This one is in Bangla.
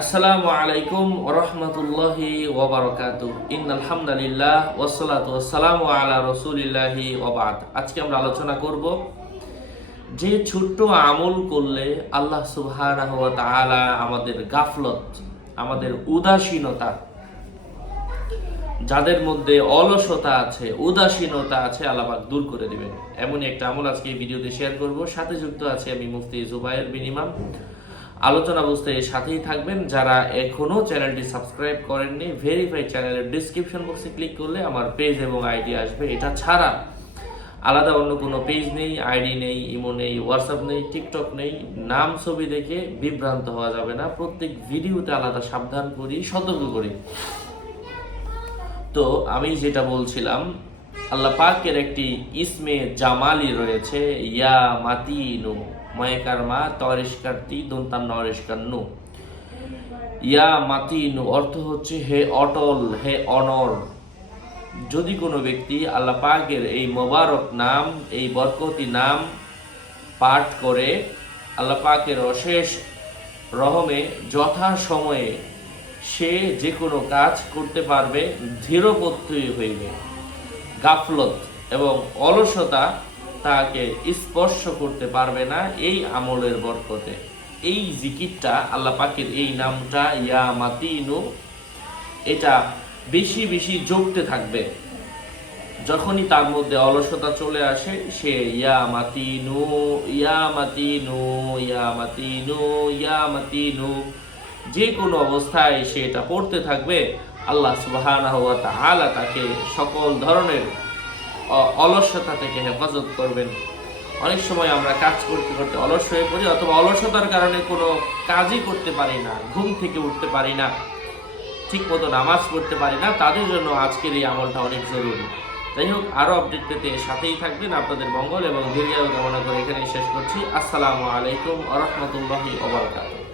আসসালামু আলাইকুম ওয়া রাহমাতুল্লাহি ওয়া বারাকাতুহু। ইন্নাল হামদালিল্লাহ ওয়াসসালাতু ওয়াসসালামু আলা রাসূলিল্লাহি ওয়া বা'দ। আজকে আমরা আলোচনা করব যে ছোট্ট আমল করলে আল্লাহ সুবহানাহু ওয়া তাআলা আমাদের গাফলত, আমাদের উদাসীনতা, যাদের মধ্যে অলসতা আছে, উদাসীনতা আছে, আল্লাহ পাক দূর করে দিবেন। এমনই একটা আমল আজকে এই ভিডিওতে শেয়ার করব। সাথে যুক্ত আছে আমি মুফতি জুবায়ের বিন ইমাম। আলোচনা বুঝতে সাথেই থাকবেন। যারা এখনো চ্যানেলটি সাবস্ক্রাইব করেননি, ভেরিফাইড চ্যানেলের ডেসক্রিপশন বক্সে ক্লিক করলে আমার পেজ এবং আইডি আসবে। এটা ছাড়া আলাদা অন্য কোনো পেজ নেই, আইডি নেই, ইমো নেই, হোয়াটসঅ্যাপ নেই, টিকটক নেই। নাম ছবি দেখে বিভ্রান্ত হওয়া যাবে না। প্রত্যেক ভিডিওতে আলাদা সাবধান করি, সতর্ক করি। তো আমি যেটা বলছিলাম, আল্লাহ পাকের একটি ইসমে জামালি রয়েছে, ইয়া মাতিনু, ময়কার মা তরিষ্কার তি দন্তান নরিষ্কার নু। ইয়া মাতিনু অর্থ হচ্ছে হে অটল, হে অনর। যদি কোনো ব্যক্তি আল্লাহ পাকের এই মোবারক নাম, এই বরকতি নাম পাঠ করে আল্লাহ পাকের অশেষ রহমে যথা সময়ে সে যে কোনো কাজ করতে পারবে, ধীরপ্রত্যয়ী হইবে। গাফলত এবং অলসতা তাকে স্পর্শ করতে পারবে না এই আমলের বরকতে। এই জিকিরটা, আল্লাহ পাকের এই নামটা ইয়া মাতিনু, এটা বেশি বেশি জপতে থাকবে। যখনই তার মধ্যে অলসতা চলে আসে, সে ইয়া মাতিনু, ইয়া মাতিনু, ইয়া মাতিনু, ইয়া মাতিনু, যে কোনো অবস্থায় সে এটা পড়তে থাকবে। আল্লাহ সুবহানাহু ওয়া তাআলা তাকে সকল ধরনের অলসতা থেকে হেফাজত করবেন। অনেক সময় আমরা কাজ করতে করতে অলস হয়ে পড়ি, অথবা অলসতার কারণে কোনো কাজই করতে পারি না, ঘুম থেকে উঠতে পারি না, ঠিক মতো নামাজ পড়তে পারি না। তাদের জন্য আজকের এই আমলটা অনেক জরুরি। যাই হোক, আরও আপডেট পেতে সাথেই থাকবেন। আপনাদের মঙ্গল এবং দীর্ঘায়ু কামনা করে এখানেই শেষ করছি। আসসালামু আলাইকুম ওয়া রাহমাতুল্লাহি ওয়া বারাকাতুহু।